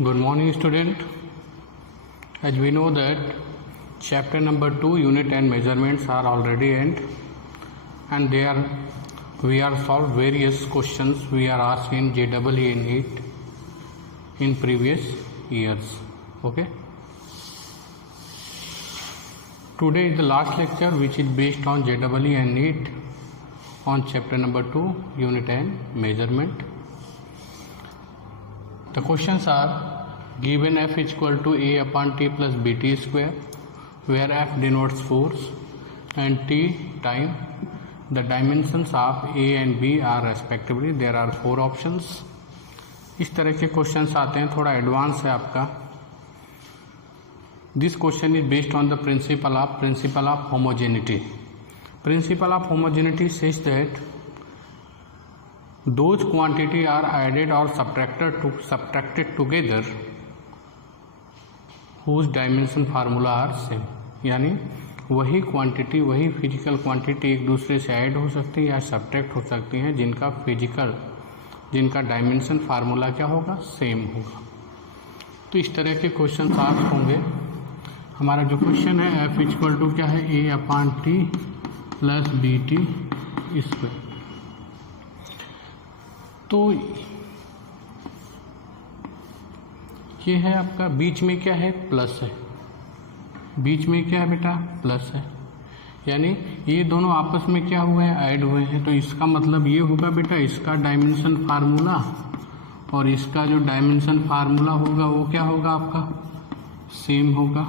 Good morning, student. As we know that chapter number 2 unit and measurements are already end, and we are solved various questions we are asked in JEE and NEET in previous years. Okay. Today is the last lecture which is based on JEE and NEET on chapter number 2 unit and measurement. The questions are: given f is equal to a upon t plus bt square, where f denotes force and t time, the dimensions of a and b are respectively. There are 4 options. इस तरह के questions आते हैं, थोड़ा advance है आपका. This question is based on the principle of homogeneity. Principle of homogeneity says that those quantity are added or subtracted together whose dimension formula are same. यानी वही क्वांटिटी, वही फिजिकल क्वांटिटी एक दूसरे से ऐड हो सकती है या सब्ट्रैक्ट हो सकती हैं जिनका डायमेंशन फार्मूला क्या होगा, सेम होगा. तो इस तरह के क्वेश्चन आस्क होंगे. हमारा जो क्वेश्चन है एफ इक्वल टू क्या है, A upon T plus B T square. तो ये है आपका, बीच में क्या है, प्लस है. बीच में क्या है बेटा, प्लस है. यानी ये दोनों आपस में क्या हुए हैं, ऐड हुए हैं. तो इसका मतलब ये होगा बेटा, इसका डायमेंशन फार्मूला और इसका जो डायमेंशन फार्मूला होगा वो क्या होगा आपका, सेम होगा.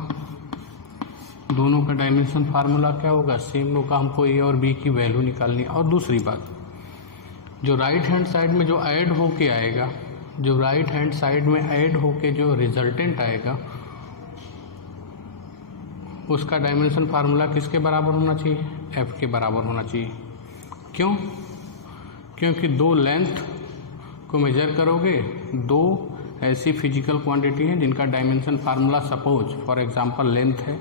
दोनों का डायमेंशन फार्मूला क्या होगा, सेम होगा. हमको ए और बी की वैल्यू निकालनी है. और दूसरी बात, जो राइट हैंड साइड में जो ऐड होके आएगा, जो राइट हैंड साइड में ऐड होके जो रिजल्टेंट आएगा, उसका डायमेंशन फार्मूला किसके बराबर होना चाहिए, एफ के बराबर होना चाहिए. क्यों? क्योंकि दो लेंथ को मेजर करोगे, दो ऐसी फिजिकल क्वांटिटी हैं जिनका dimension formula suppose for example length है,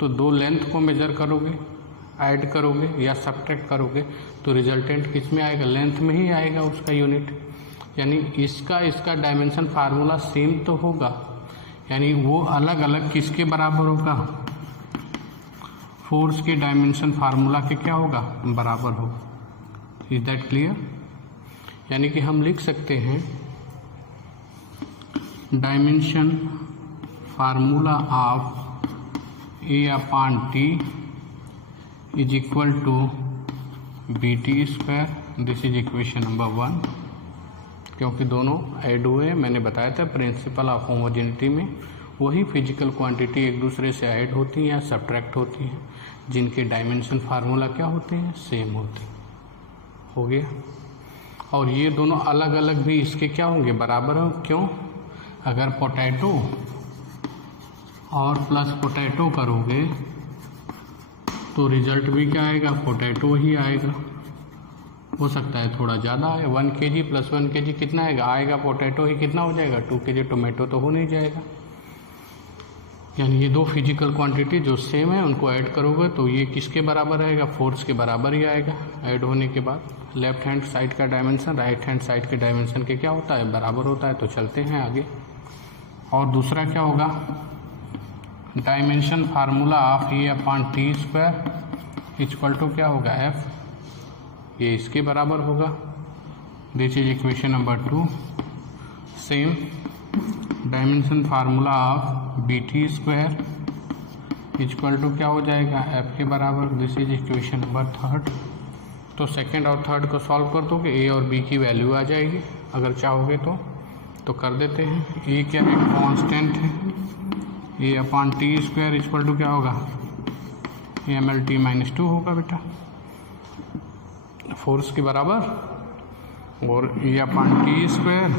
तो दो लेंथ को मेजर करोगे, ऐड करोगे या सब्ट्रैक्ट करोगे, तो रिजल्टेंट किस में आएगा, लेंथ में ही आएगा उसका यूनिट. यानी इसका डायमेंशन फार्मूला सेम तो होगा, यानी वो अलग अलग किसके बराबर होगा, फोर्स के डायमेंशन फार्मूला के क्या होगा, बराबर होगा. Is that clear? यानी कि हम लिख सकते हैं dimension formula of A upon T is equal to B T square. This is equation number 1. क्योंकि दोनों ऐड हुए हैं, मैंने बताया था प्रिंसिपल ऑफ होमोजेनिटी में वही फिजिकल क्वांटिटी एक दूसरे से ऐड होती हैं या सब्ट्रैक्ट होती हैं जिनके डायमेंशन फार्मूला क्या होते हैं, सेम होते हैं. हो गया. और ये दोनों अलग अलग भी इसके क्या होंगे, बराबर हो. क्यों? अगर पोटैटो और प्लस पोटैटो करोगे तो रिजल्ट भी क्या आएगा, पोटैटो ही आएगा. हो सकता है थोड़ा ज़्यादा है, 1 kg प्लस 1 kg कितना आएगा पोटैटो ही कितना हो जाएगा, 2 kg टोमेटो तो हो नहीं जाएगा. यानी ये दो फिजिकल क्वांटिटी जो सेम है उनको ऐड करोगे तो ये किसके बराबर आएगा, फोर्स के बराबर ही आएगा. ऐड होने के बाद लेफ्ट हैंड साइड का डायमेंशन राइट हैंड साइड के डायमेंशन के क्या होता है, बराबर होता है. तो चलते हैं आगे. और दूसरा क्या होगा, dimension formula of A upon T square equal to क्या होगा, एफ. ये इसके बराबर होगा. This is equation number 2. Same dimension formula of B T square equal to क्या हो जाएगा, एफ के बराबर. This is equation number 3. तो सेकेंड और थर्ड को सॉल्व कर दोगे, ए और बी की वैल्यू आ जाएगी. अगर चाहोगे तो कर देते हैं. ए क्या है, कांस्टेंट है. A upon T square equal to क्या होगा, एम एल टी माइनस 2 होगा बेटा, फोर्स के बराबर. और A upon T square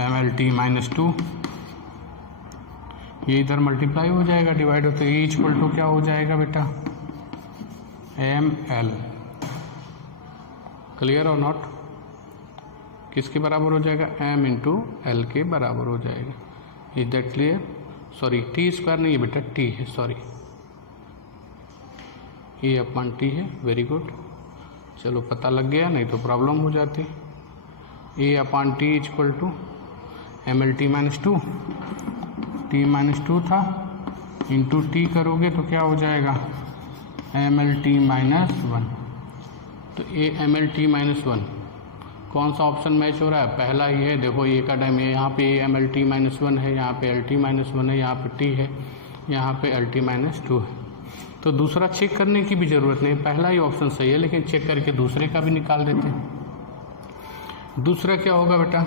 M L T minus 2, ये इधर मल्टीप्लाई हो जाएगा, डिवाइड होते ए इक्वल टू क्या हो जाएगा बेटा, एम एल. क्लियर और नॉट? किसके बराबर हो जाएगा, एम इंटू एल के बराबर हो जाएगा. Is that clear? Sorry, T square नहीं है बेटा, टी है, सॉरी, ए अपॉन टी है. Very good. चलो पता लग गया, नहीं तो प्रॉब्लम हो जाती. A upon T equal to MLT minus 2, t minus 2 था, इंटू टी करोगे तो क्या हो जाएगा MLT माइनस 1। तो ये MLT माइनस 1 कौन सा ऑप्शन मैच हो रहा है? पहला ही है। देखो ये का टाइम है, यहाँ पे MLT माइनस 1 है, यहाँ पे LT माइनस 1 है, यहाँ पे t है, यहाँ पे LT माइनस 2 है। तो दूसरा चेक करने की भी ज़रूरत नहीं, पहला ही ऑप्शन सही है, लेकिन चेक करके दूसरे का भी निकाल देते हैं। दूसरा क्या होगा बेटा?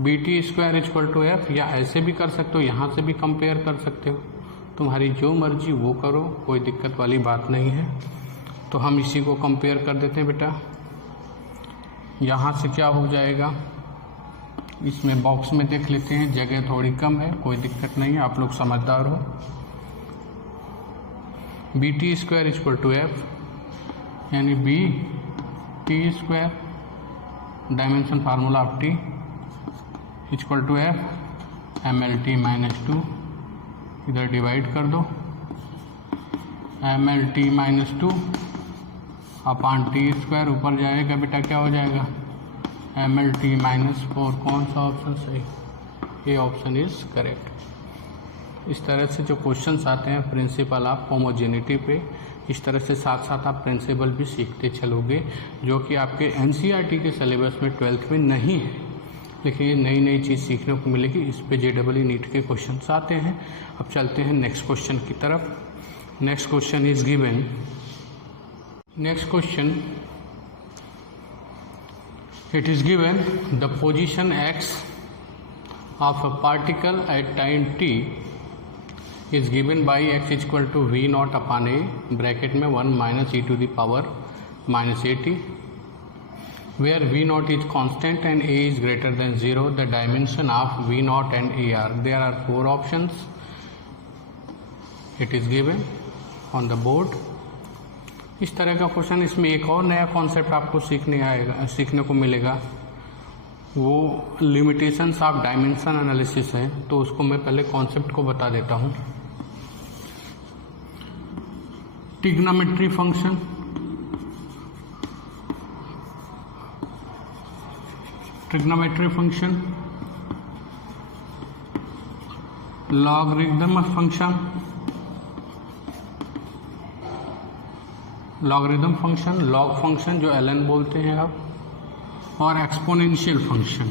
BT square equal to F, या ऐसे भी कर सकते हो, यहाँ से भी कंपेयर कर सकते हो, तुम्हारी जो मर्जी वो करो, कोई दिक्कत वाली बात नहीं है। तो हम इसी को कंपेयर कर देते हैं बेटा। यहाँ से क्या हो जाएगा, इसमें बॉक्स में देख लेते हैं, जगह थोड़ी कम है, कोई दिक्कत नहीं है, आप लोग समझदार हो। BT square equal to F, यानी BT square dimension formula of T equal to F MLT minus 2, इधर डिवाइड कर दो, MLT minus 2 upon T square, ऊपर जाएगा बेटा क्या हो जाएगा MLT माइनस 4। कौन सा ऑप्शन सही? ये ऑप्शन इज करेक्ट। इस तरह से जो क्वेश्चंस आते हैं प्रिंसिपल ऑफ होमोजेनिटी पे, इस तरह से साथ साथ आप प्रिंसिपल भी सीखते चलोगे, जो कि आपके NCERT के सिलेबस में 12th में नहीं है, लेकिन ये नई नई चीज़ सीखने को मिलेगी। इस पे JEE नीट के क्वेश्चंस आते हैं। अब चलते हैं नेक्स्ट क्वेश्चन की तरफ। Next question is given. Next question, it is given the position x of a particle at time t is given by x equal to v naught upon a bracket में 1 minus e to the power minus at, where v naught is constant and a is greater than 0. The dimension of v naught and a are, there are 4 options. It is given on the board. इस तरह का question, इसमें एक और नया concept आपको सीखने को मिलेगा, वो लिमिटेशंस ऑफ डायमेंशन एनालिसिस है। तो उसको मैं पहले कॉन्सेप्ट को बता देता हूँ। Trigonometry function, trigonometry function, logarithm function, logarithm function, log function जो ln बोलते हैं आप, और एक्सपोनेंशियल फंक्शन।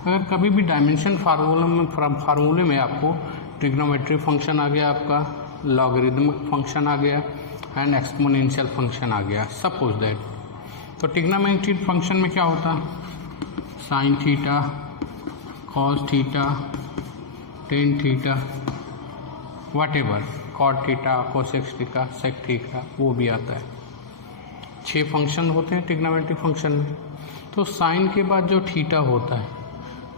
अगर कभी भी डायमेंशन फार्मूले में आपको ट्रिग्नोमेट्री फंक्शन आ गया, आपका लॉगरिथमिक फंक्शन आ गया एंड एक्सपोनेंशियल फंक्शन आ गया, सपोज दैट, तो ट्रिग्नोमेट्री फंक्शन में क्या होता? Sine theta, cos theta, tan theta, whatever, cot theta, cosec theta, sec theta, वो भी आता है। 6 फंक्शन होते हैं ट्रिग्नोमेट्री फंक्शन में। तो साइन के बाद जो थीटा होता है,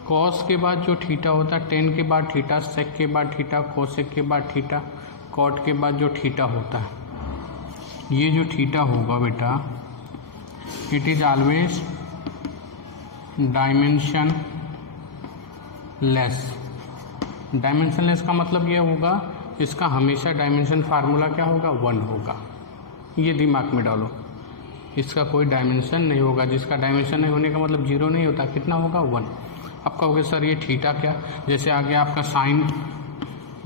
कॉस के बाद जो थीटा होता है, टेन के बाद थीटा, सेक के बाद थीटा, कोसेक के बाद थीटा, कॉट के बाद जो थीटा होता है, ये जो थीटा होगा बेटा, it is always dimension less. Dimension less का मतलब ये होगा, इसका हमेशा डायमेंशन फार्मूला क्या होगा? 1 होगा। ये दिमाग में डालो, इसका कोई डायमेंशन नहीं होगा। जिसका डायमेंशन नहीं होने का मतलब 0 नहीं होता, कितना होगा? 1। अब कहोगे सर ये थीटा क्या? जैसे आ गया आपका साइन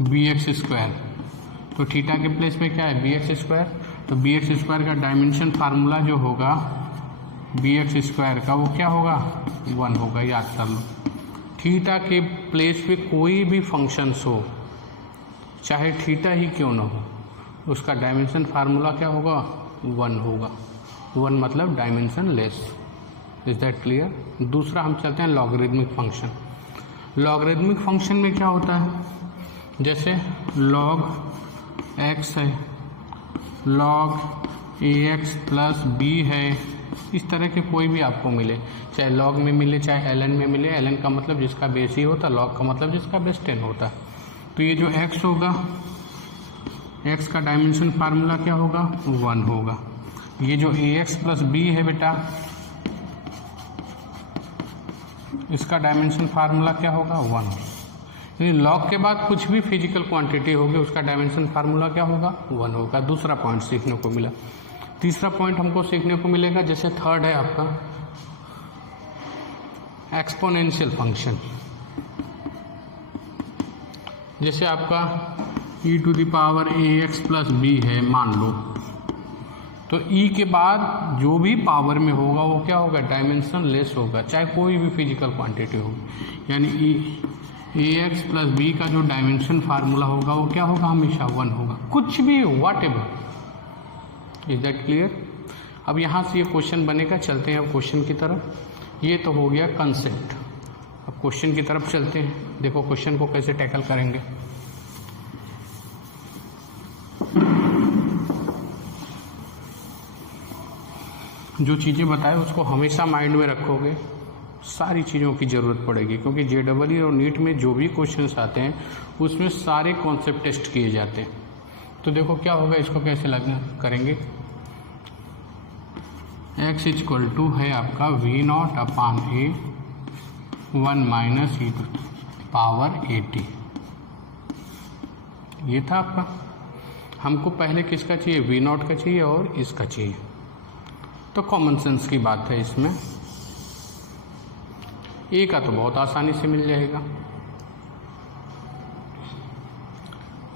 bx स्क्वायर, तो थीटा के प्लेस पे क्या है? bx square. तो bx स्क्वायर का डायमेंशन फार्मूला जो होगा bx स्क्वायर का, वो क्या होगा? 1 होगा, याद कर लो। थीटा के प्लेस पे कोई भी फंक्शंस हो, चाहे थीटा ही क्यों ना हो, उसका डायमेंशन फार्मूला क्या होगा? 1 होगा। 1 मतलब dimension less. Is that clear? दूसरा हम चलते हैं लॉगरिथमिक फंक्शन। लॉगरिथमिक फंक्शन में क्या होता है? जैसे log x है, log ax प्लस b है, इस तरह के कोई भी आपको मिले, चाहे log में मिले चाहे ln में मिले। ln का मतलब जिसका बेस ही होता, log का मतलब जिसका बेस 10 होता। तो ये जो x होगा, x का डायमेंशन फार्मूला क्या होगा? 1 होगा। ये जो ax प्लस b है बेटा, इसका डायमेंशन फार्मूला क्या होगा? 1। यानी लॉग के बाद कुछ भी फिजिकल क्वांटिटी होगी, उसका डायमेंशन फार्मूला क्या होगा? 1 होगा। दूसरा पॉइंट सीखने को मिला। तीसरा पॉइंट हमको सीखने को मिलेगा, जैसे थर्ड है आपका एक्सपोनेंशियल फंक्शन, जैसे आपका e to the power ax plus B है मान लो, तो e के बाद जो भी पावर में होगा वो क्या होगा, डायमेंशन लेस होगा, चाहे कोई भी फिजिकल क्वांटिटी हो। यानी ax प्लस बी का जो डायमेंशन फार्मूला होगा वो क्या होगा, हमेशा 1 होगा, कुछ भी हो, what ever. Is that clear? अब यहाँ से ये क्वेश्चन बनेगा, चलते हैं अब क्वेश्चन की तरफ। ये तो हो गया कंसेप्ट, अब क्वेश्चन की तरफ चलते हैं। देखो क्वेश्चन को कैसे टैकल करेंगे। जो चीज़ें बताए उसको हमेशा माइंड में रखोगे, सारी चीज़ों की ज़रूरत पड़ेगी, क्योंकि JEE और नीट में जो भी क्वेश्चंस आते हैं उसमें सारे कॉन्सेप्ट टेस्ट किए जाते हैं। तो देखो क्या होगा, इसको कैसे लगना करेंगे। x इक्वल टू है आपका V0 upon a 1 minus e to power at। ये था आपका। हमको पहले किसका चाहिए, V0 का चाहिए और इसका चाहिए, तो कॉमन सेंस की बात है इसमें। ए का तो बहुत आसानी से मिल जाएगा,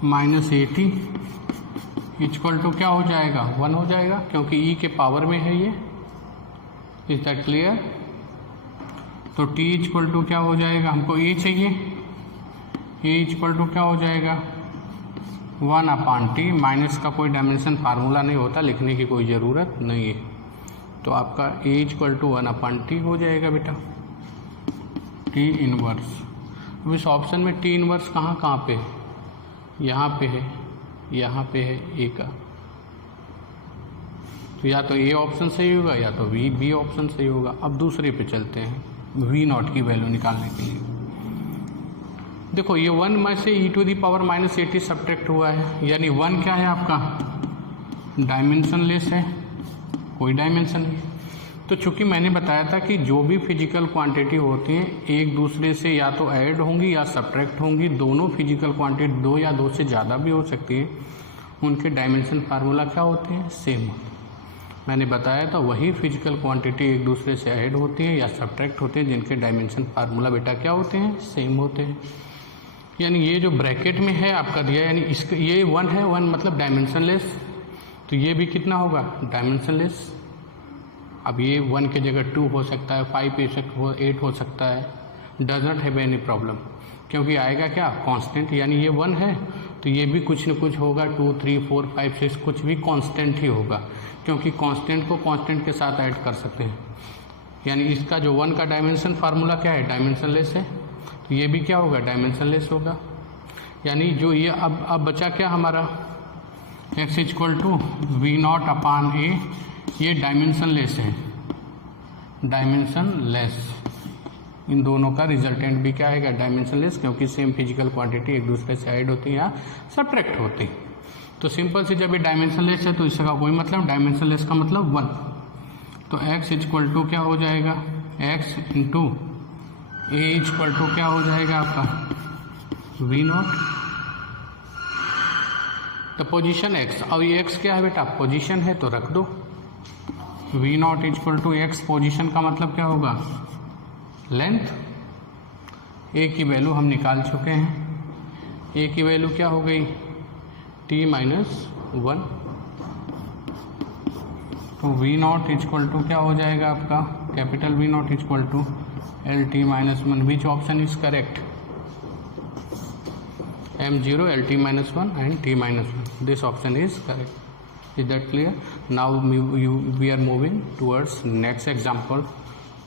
माइनस एटी इक्वल टू क्या हो जाएगा, 1 हो जाएगा, क्योंकि ई के पावर में है ये। Is that clear? तो टी इक्वल टू क्या हो जाएगा, हमको ए चाहिए, ए इक्वल टू क्या हो जाएगा 1 अपान टी। माइनस का कोई डायमेंशन फार्मूला नहीं होता, लिखने की कोई ज़रूरत नहीं है, तो आपका ए इक्वल टू 1 अपान टी हो जाएगा बेटा, टी इनवर्स। अब इस ऑप्शन में टी इनवर्स कहाँ पे है, यहाँ पे है, यहाँ पे है ए का, तो या तो ए ऑप्शन सही होगा या तो बी ऑप्शन सही होगा। अब दूसरे पे चलते हैं, V0 की वैल्यू निकालने के लिए। देखो ये 1 में से e to the power minus 80 subtract हुआ है, यानी 1 क्या है आपका, डायमेंशन लेस है, कोई डायमेंशन नहीं। तो चूंकि मैंने बताया था कि जो भी फिजिकल क्वांटिटी होती हैं एक दूसरे से या तो ऐड होंगी या सब्ट्रैक्ट होंगी, दोनों फिजिकल क्वांटिटी 2 या 2 से ज़्यादा भी हो सकती है, उनके डायमेंशन फार्मूला क्या होते हैं, सेम होते हैं। मैंने बताया था वही फिजिकल क्वांटिटी एक दूसरे से ऐड होती है या सब्ट्रैक्ट होते हैं जिनके डायमेंशन फार्मूला बेटा क्या होते हैं, सेम होते हैं। यानी ये जो ब्रैकेट में है आपका दिया, यानी इसका ये 1 है, 1 मतलब डायमेंशन लेस, तो ये भी कितना होगा, डायमेंशन लेस। अब ये 1 की जगह 2 हो सकता है, 5 8 हो सकता है, does not have any problem, क्योंकि आएगा क्या, कांस्टेंट। यानी ये 1 है तो ये भी कुछ न कुछ होगा, 2 3 4 5 6 कुछ भी कांस्टेंट ही होगा, क्योंकि कांस्टेंट को कांस्टेंट के साथ ऐड कर सकते हैं। यानी इसका जो 1 का डायमेंशन फार्मूला क्या है, डायमेंशन लेस है, तो ये भी क्या होगा, डायमेंशन लेस होगा। यानी जो ये अब बचा क्या हमारा, x इक्वल टू V0 अपान ए, ये डायमेंशन लेस है, डायमेंशन लेस। इन दोनों का रिजल्टेंट भी क्या आएगा, डायमेंशन लेस, क्योंकि सेम फिजिकल क्वांटिटी एक दूसरे से ऐड होती है या सब्ट्रैक्ट होती। तो सिंपल से जब ये डायमेंशन लेस है तो इसका कोई मतलब, डायमेंशन लेस का मतलब 1। तो x इक्वल टू क्या हो जाएगा, x into A equal to क्या हो जाएगा आपका V0, तो पोजीशन x। अब ये x क्या है बेटा, पोजीशन है, तो रख दो। V0 equal to x, position का मतलब क्या होगा, लेंथ। a की वैल्यू हम निकाल चुके हैं, a की वैल्यू क्या हो गई, t माइनस 1। तो V0 इक्वल टू क्या हो जाएगा आपका, capital V0 equal to LT minus 1। Which option is correct, M0 LT minus 1 and T minus 1. This option is correct. Is that clear? Now we are moving towards next example,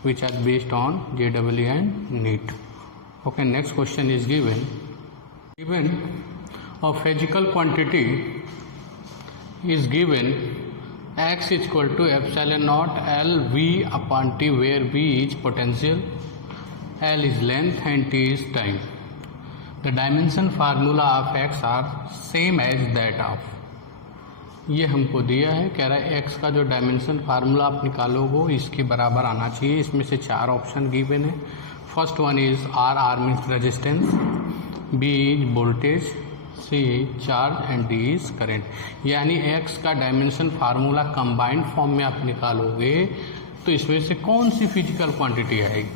which are based on JEE and NEET. Okay, next question is given. Given a physical quantity is given x is equal to epsilon naught L V upon T, where V is potential, L is length and T is time. The dimension formula of x are same as that of, ये हमको दिया है, कह रहा है x का जो dimension formula आप निकालोगे इसके बराबर आना चाहिए। इसमें से 4 ऑप्शन गिवन है। First one is R means resistance, B is voltage, C charge and D is current. यानी x का डायमेंशन फार्मूला कंबाइंड फॉर्म में आप निकालोगे तो इसमें से कौन सी फिजिकल क्वांटिटी आएगी,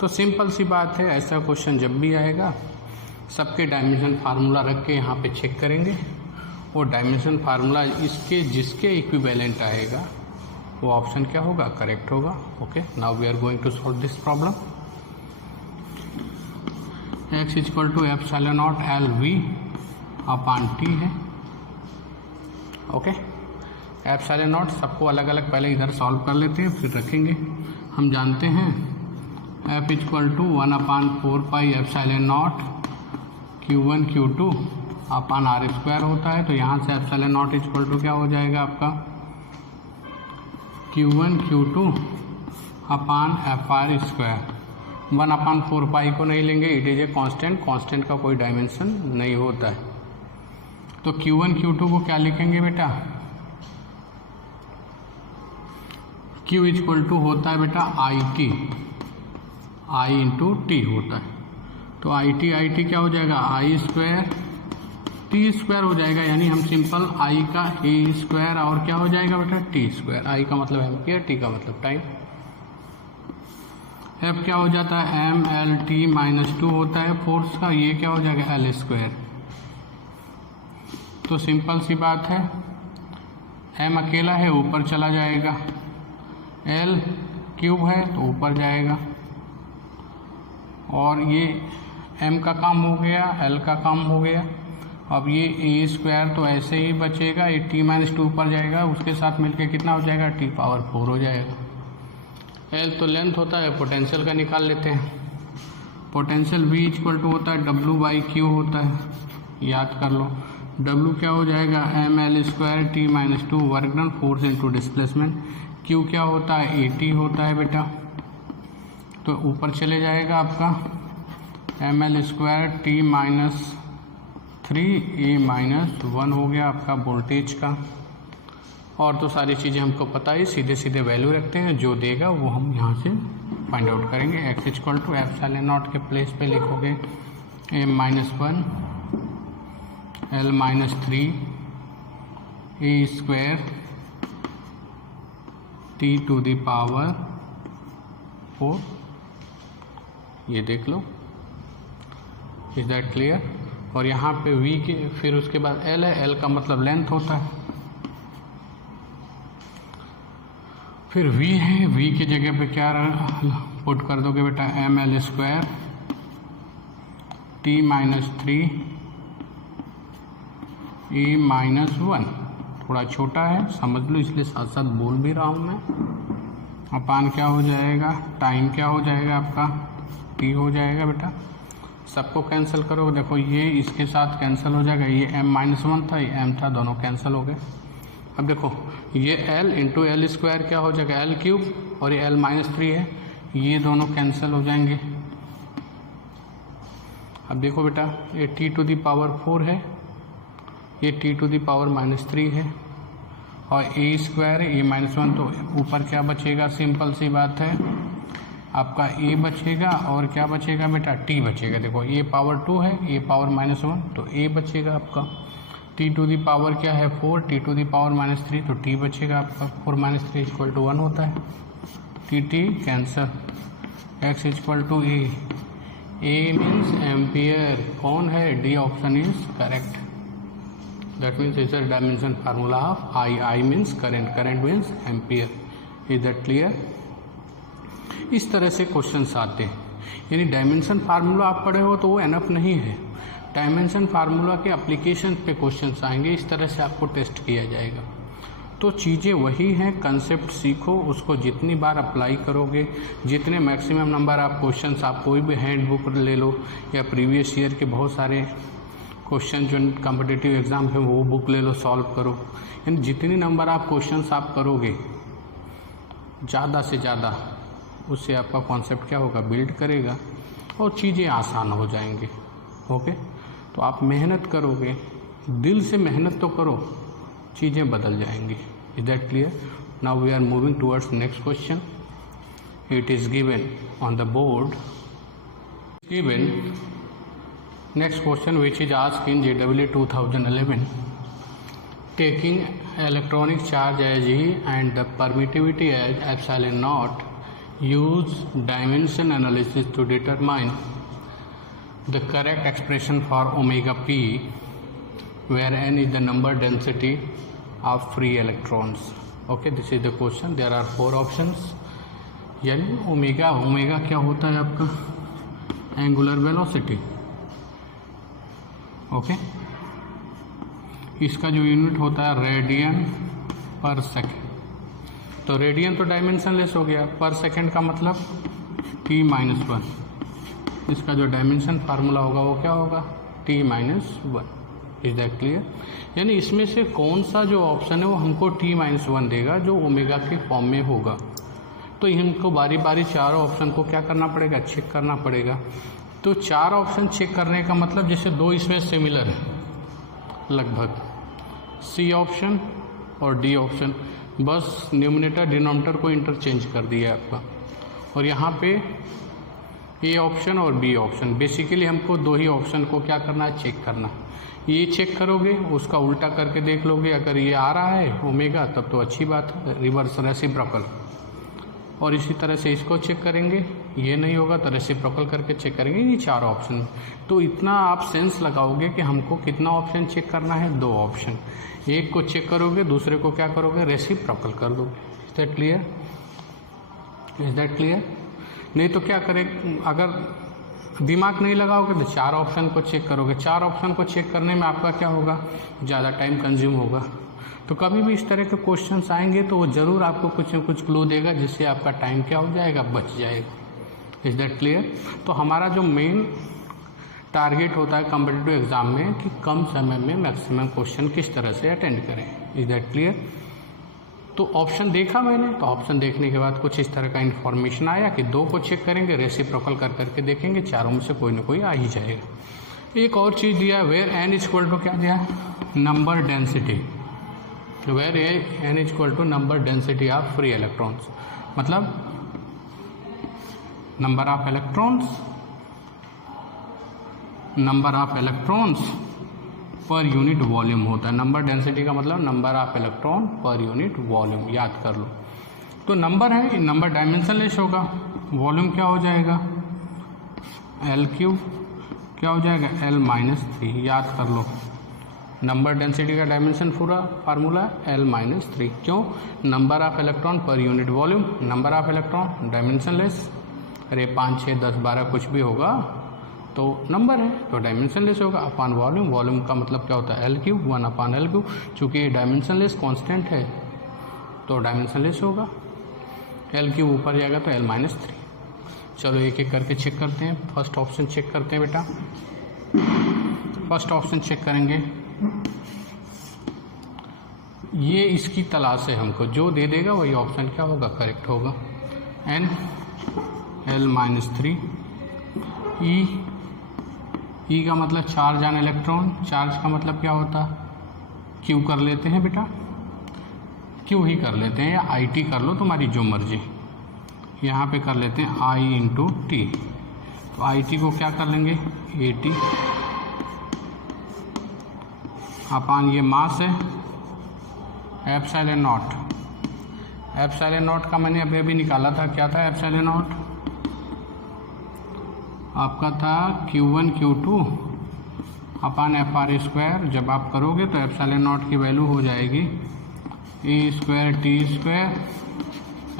तो सिंपल सी बात है, ऐसा क्वेश्चन जब भी आएगा सबके डायमेंशन फार्मूला रख के यहाँ पे चेक करेंगे और डायमेंशन फार्मूला इसके जिसके इक्विवेलेंट आएगा वो ऑप्शन क्या होगा, करेक्ट होगा। Okay, now we are going to solve this problem. x equal to epsilon naught L V upon T है। ओके, एप्सिलॉन नॉट सबको अलग अलग पहले इधर सॉल्व कर लेते हैं फिर रखेंगे। हम जानते हैं f equal to 1/4 epsilon naught Q1 Q2 upon R square होता है। तो यहाँ से एप्सिलॉन नॉट इक्वल टू क्या हो जाएगा आपका, Q1 Q2 upon F R square. 1/4 को नहीं लेंगे, it is a constant, constant का कोई डायमेंशन नहीं होता है। तो Q1 Q2 को क्या लिखेंगे बेटा, Q इक्वल टू होता है बेटा I T, I into T होता है। तो आई टी क्या हो जाएगा, आई स्क्वायर टी स्क्वायर हो जाएगा, यानी हम सिंपल आई का ए स्क्वायर और क्या हो जाएगा बेटा टी स्क्वायर। आई का मतलब एम्पियर, टी का मतलब टाइम। एफ क्या हो जाता है, एम एल टी -2 होता है फोर्स का, ये क्या हो जाएगा एल स्क्वायर। तो सिंपल सी बात है, एम अकेला है ऊपर चला जाएगा, एल क्यूब है तो ऊपर जाएगा, और ये एम का काम हो गया, एल का काम हो गया। अब ये ए स्क्वायर तो ऐसे ही बचेगा, ये टी -2 ऊपर जाएगा, उसके साथ मिलके कितना हो जाएगा, टी पावर 4 हो जाएगा। एल तो लेंथ होता है, पोटेंशियल का निकाल लेते हैं। पोटेंशियल V इक्वल टू होता है W/Q होता है, याद कर लो। W क्या हो जाएगा, M L square T -2 work done, force into displacement. Q क्या होता है, AT होता है बेटा, तो ऊपर चले जाएगा आपका M L square T -3 A -1 हो गया आपका वोल्टेज का। और तो सारी चीज़ें हमको पता ही, सीधे सीधे वैल्यू रखते हैं, जो देगा वो हम यहाँ से फाइंड आउट करेंगे। x equal to epsilon naught के प्लेस पे लिखोगे m -1 l -3 A स्क्वायर t टू द पावर 4, ये देख लो, इज दैट क्लियर। और यहाँ पे v के फिर उसके बाद l है, l का मतलब लेंथ होता है, फिर v है, v की जगह पे क्या पुट कर दोगे बेटा, M L square T -3 A -1, थोड़ा छोटा है समझ लो, इसलिए साथ साथ बोल भी रहा हूँ मैं। अपान क्या हो जाएगा, टाइम क्या हो जाएगा आपका, t हो जाएगा बेटा। सबको कैंसिल करो, देखो ये इसके साथ कैंसिल हो जाएगा, ये m -1 था, ये m था, दोनों कैंसिल हो गए। अब देखो ये l इंटू एल स्क्वायर क्या हो जाएगा, एल क्यूब, और ये l -3 है, ये दोनों कैंसिल हो जाएंगे। अब देखो बेटा ये t टू द पावर 4 है, ये t टू द पावर -3 है, और a स्क्वायर है, a -1, तो ऊपर क्या बचेगा, सिंपल सी बात है आपका a बचेगा, और क्या बचेगा बेटा t बचेगा। देखो ये पावर 2 है, a पावर -1, तो a बचेगा आपका। t टू दी पावर क्या है 4, t टू दी पावर -3, तो t बचेगा आपका 4 - 3 इक्वल टू 1 होता है, t कैंसर। x equal to a means ampere, कौन है, d option is correct. That means is the dimension formula of I means current, current means ampere. Is that clear. इस तरह से क्वेश्चंस आते हैं, यानी डायमेंशन फार्मूला आप पढ़े हो तो वो एनफ नहीं है, डायमेंशन फार्मूला के एप्लीकेशन पे क्वेश्चंस आएंगे, इस तरह से आपको टेस्ट किया जाएगा। तो चीज़ें वही हैं, कंसेप्ट सीखो, उसको जितनी बार अप्लाई करोगे, जितने मैक्सिमम नंबर आप क्वेश्चंस, आप कोई भी हैंड बुक ले लो या प्रीवियस ईयर के बहुत सारे क्वेश्चन जो कॉम्पिटिटिव एग्जाम है वो बुक ले लो, सॉल्व करो। यानी जितनी नंबर आप क्वेश्चंस आप करोगे ज़्यादा से ज़्यादा, उससे आपका कॉन्सेप्ट क्या होगा, बिल्ड करेगा और चीज़ें आसान हो जाएंगे। ओके, तो आप मेहनत करोगे, दिल से मेहनत तो करो, चीज़ें बदल जाएंगी। Is that clear. Now we are moving towards next question. It is given on the board, given next question which is asked in JEE 2011, taking electronic charge as E and the permittivity as epsilon naught use dimension analysis to determine the correct expression for omega P where n is the number density of free electrons. Okay, this is the question. There are 4 options. यानी omega क्या होता है आपका? Angular velocity. Okay, इसका जो unit होता है radian पर सेकेंड. तो रेडियन तो डायमेंशनलेस हो गया. पर सेकेंड का मतलब t-1. इसका जो डायमेंशन फार्मूला होगा वो क्या होगा? t-1. Is that clear? यानी इसमें से कौन सा जो ऑप्शन है वो हमको t-1 देगा जो ओमेगा के फॉर्म में होगा. तो हमको बारी बारी चारों ऑप्शन को क्या करना पड़ेगा? चेक करना पड़ेगा. तो 4 ऑप्शन चेक करने का मतलब जैसे 2 इसमें सिमिलर है लगभग, सी ऑप्शन और डी ऑप्शन, बस न्यूमिनेटर डिनोमिनेटर को इंटरचेंज कर दिया है आपका. और यहाँ पे ए ऑप्शन और बी ऑप्शन. बेसिकली हमको 2 ही ऑप्शन को क्या करना है? चेक करना. ये चेक करोगे, उसका उल्टा करके देख लोगे. अगर ये आ रहा है ओमेगा तब तो अच्छी बात है, रिवर्स रेसिप्रोकल. और इसी तरह से इसको चेक करेंगे, ये नहीं होगा तो रेसिप्रोकल करके चेक करेंगे. ये 4 ऑप्शन. तो इतना आप सेंस लगाओगे कि हमको कितना ऑप्शन चेक करना है? 2 ऑप्शन. एक को चेक करोगे, दूसरे को क्या करोगे? रेसिप्रोकल कर दोगे. Is that clear? Is that clear? नहीं तो क्या करें, अगर दिमाग नहीं लगाओगे तो 4 ऑप्शन को चेक करोगे. 4 ऑप्शन को चेक करने में आपका क्या होगा? ज़्यादा टाइम कंज्यूम होगा. तो कभी भी इस तरह के क्वेश्चंस आएंगे तो वो ज़रूर आपको कुछ न कुछ क्लू देगा जिससे आपका टाइम क्या हो जाएगा? बच जाएगा. Is that clear? तो हमारा जो मेन टारगेट होता है कॉम्पिटिटिव एग्जाम में कि कम समय में मैक्सिमम क्वेश्चन किस तरह से अटेंड करें. Is that clear? तो ऑप्शन देखा मैंने, तो ऑप्शन देखने के बाद कुछ इस तरह का इन्फॉर्मेशन आया कि 2 को चेक करेंगे, रेसिप्रोकल कर करके देखेंगे, चारों में से कोई ना कोई आ ही जाएगा. एक और चीज़ दिया, वेयर n इक्वल टू क्या दिया? Number density. Where n equal to number density of free electrons. मतलब नंबर ऑफ इलेक्ट्रॉन्स पर यूनिट वॉल्यूम होता है. नंबर डेंसिटी का मतलब नंबर ऑफ इलेक्ट्रॉन पर यूनिट वॉल्यूम. याद कर लो. तो नंबर है, नंबर डायमेंशनलेस होगा. वॉल्यूम क्या हो जाएगा? L3 क्या हो जाएगा? L-3. याद कर लो. नंबर डेंसिटी का डायमेंशन पूरा फार्मूला L-3. क्यों? नंबर ऑफ इलेक्ट्रॉन पर unit volume. Number of electron dimensionless. अरे 5, 6, 10, 12 कुछ भी होगा तो नंबर है तो डायमेंशनलेस होगा. अपान वॉल्यूम. वॉल्यूम का मतलब क्या होता है? L3. 1/L3. चूँकि ये डायमेंशनलेस कांस्टेंट है तो डायमेंशनलेस होगा. L3 ऊपर जाएगा तो L-3. चलो एक एक करके चेक करते हैं. फर्स्ट ऑप्शन चेक करते हैं बेटा. फर्स्ट ऑप्शन चेक करेंगे. ये इसकी तलाश है हमको, जो दे देगा वही ऑप्शन क्या होगा? करेक्ट होगा. N L-3. E का मतलब चार्ज ऑन इलेक्ट्रॉन. चार्ज का मतलब क्या होता? Q कर लेते हैं बेटा, Q ही कर लेते हैं, या IT कर लो, तुम्हारी जो मर्जी. यहाँ पे कर लेते हैं I × T. तो IT को क्या कर लेंगे? AT अपान ये मास है ε0. ε0 का मैंने अभी निकाला था. क्या था ε0? आपका था Q1 Q2 अपान FR². जब आप करोगे तो ε0 की वैल्यू हो जाएगी E²T²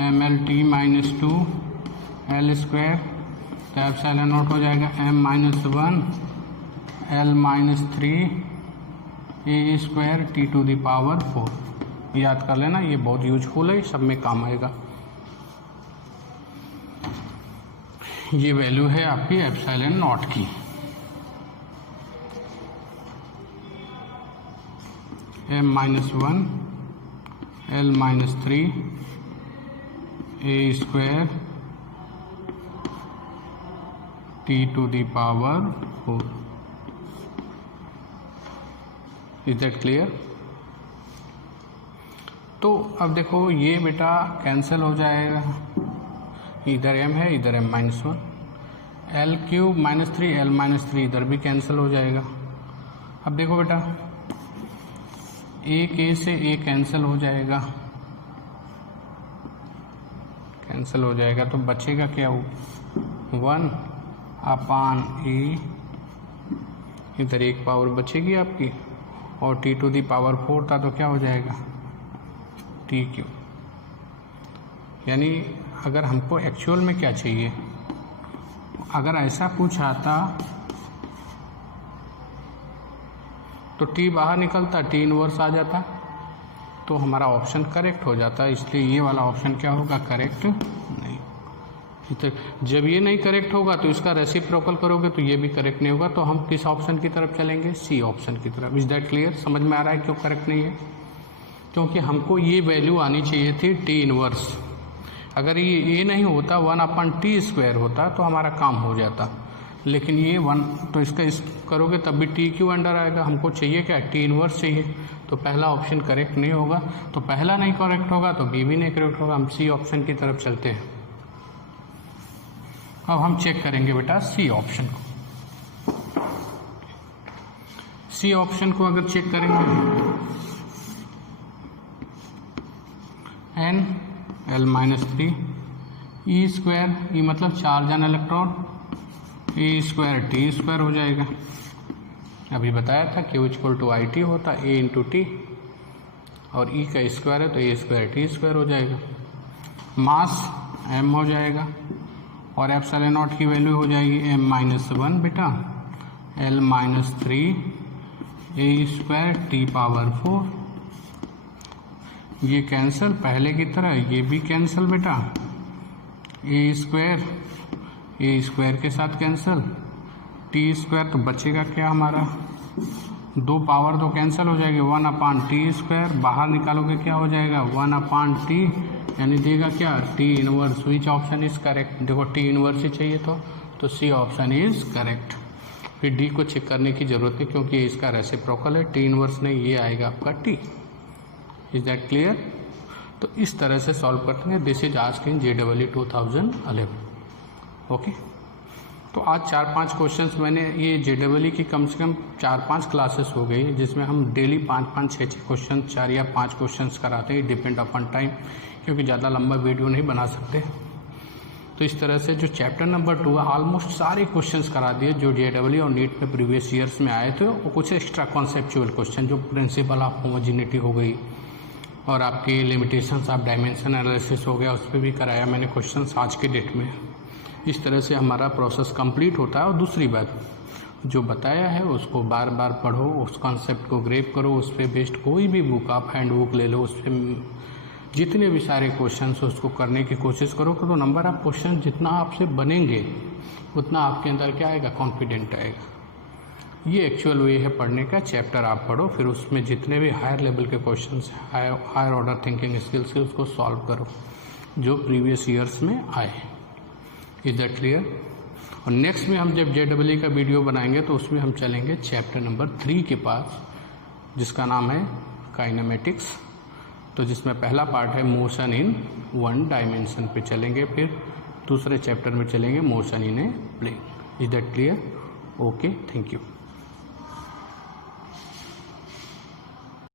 mLT-2 L². तो ε0 हो जाएगा m-1 L-3 A²T⁴. याद कर लेना, ये बहुत यूजफुल है, सब में काम आएगा. ये वैल्यू है आपकी ε0 की. m-1 L-3 A² T⁴. Is that clear? तो अब देखो ये बेटा कैंसिल हो जाएगा. इधर m है, इधर m-1. L³ -3 L-3 इधर भी कैंसिल हो जाएगा. अब देखो बेटा, एक A से A कैंसिल हो जाएगा. कैंसिल हो जाएगा, तो बचेगा क्या? 1/e, इधर एक पावर बचेगी आपकी, और t⁴ था तो क्या हो जाएगा? t³। यानी अगर हमको एक्चुअल में क्या चाहिए, अगर ऐसा पूछा था तो t बाहर निकलता, t इनवर्स आ जाता, तो हमारा ऑप्शन करेक्ट हो जाता। इसलिए ये वाला ऑप्शन क्या होगा? करेक्ट नहीं। तो जब ये नहीं करेक्ट होगा तो इसका रेसिप्रोकल करोगे तो ये भी करेक्ट नहीं होगा, तो हम किस ऑप्शन की तरफ चलेंगे? सी ऑप्शन की तरफ। Is that clear? समझ में आ रहा है क्यों करेक्ट नहीं है? क्योंकि हमको ये वैल्यू आनी चाहिए थी t इनवर्स। अगर ये नहीं होता, 1/t² होता तो हमारा काम हो जाता, लेकिन ये 1, तो इसका इस करोगे तब भी t क्यों अंडर आएगा? हमको चाहिए क्या? t इनवर्स चाहिए, तो पहला ऑप्शन करेक्ट नहीं होगा। तो पहला नहीं करेक्ट होगा तो बी भी नहीं करेक्ट होगा। हम सी ऑप्शन की तरफ चलते हैं। अब हम चेक करेंगे बेटा सी ऑप्शन को। सी ऑप्शन को अगर चेक करेंगे, N(L-3) E², E मतलब charge an electron, E² T² हो जाएगा। अभी बताया था Q = IT होता, A × T, और E का स्क्वायर है तो A² T² हो जाएगा। मास M हो जाएगा, और ε0 की वैल्यू हो जाएगी m-1 बेटा, L-3 A² T⁴। ये कैंसिल पहले की तरह, ये भी कैंसिल बेटा, A² के साथ कैंसिल, T² तो बचेगा क्या हमारा? 2 पावर तो कैंसिल हो जाएगी, 1/t², बाहर निकालोगे क्या हो जाएगा? 1/t, यानी देगा क्या? t inverse. Which option is correct? देखो t इनवर्स ही चाहिए तो सी ऑप्शन इज करेक्ट। फिर डी को चेक करने की जरूरत है क्योंकि इसका रेसिप्रोकल है, t इनवर्स नहीं, ये आएगा आपका t। Is that clear? तो इस तरह से सॉल्व करते हैं। This is asked in JEE 2011। Okay, तो आज 4-5 क्वेश्चंस मैंने, ये JEE की कम से कम 4-5 क्लासेस हो गई जिसमें हम डेली 5-5, 6-6 क्वेश्चन, 4 या 5 क्वेश्चंस कराते हैं, डिपेंड अपॉन टाइम, क्योंकि ज़्यादा लंबा वीडियो नहीं बना सकते। तो इस तरह से जो चैप्टर नंबर 2 है, ऑलमोस्ट सारे क्वेश्चंस करा दिए जो JEE और नीट में प्रीवियस ईयर्स में आए थे, और कुछ एक्स्ट्रा कॉन्सेप्चुअल क्वेश्चन जो प्रिंसिपल ऑफ होमोजेनिटी हो गई, और आपकी लिमिटेशंस ऑफ डायमेंशन एनालिसिस हो गया, उस पर भी कराया मैंने क्वेश्चंस आज के डेट में। इस तरह से हमारा प्रोसेस कंप्लीट होता है। और दूसरी बात, जो बताया है उसको बार बार पढ़ो, उस कॉन्सेप्ट को ग्रेप करो, उस पर बेस्ड कोई भी बुक आप हैंड बुक ले लो, उस पर जितने भी सारे क्वेश्चंस उसको करने की कोशिश करो। तो नंबर ऑफ क्वेश्चन जितना आपसे बनेंगे उतना आपके अंदर क्या आएगा? कॉन्फिडेंट आएगा। ये एक्चुअल वे है पढ़ने का। चैप्टर आप पढ़ो, फिर उसमें जितने भी हायर लेवल के questions, higher order thinking skills के, उसको सॉल्व करो जो प्रीवियस ईयर्स में आए। Is that clear? और नेक्स्ट में हम जब JEE का वीडियो बनाएंगे तो उसमें हम चलेंगे चैप्टर नंबर 3 के पास, जिसका नाम है काइनेमेटिक्स। तो जिसमें पहला पार्ट है मोशन इन 1 डायमेंशन पे चलेंगे, फिर दूसरे चैप्टर में चलेंगे motion in a plane. Is that clear? Okay, thank you.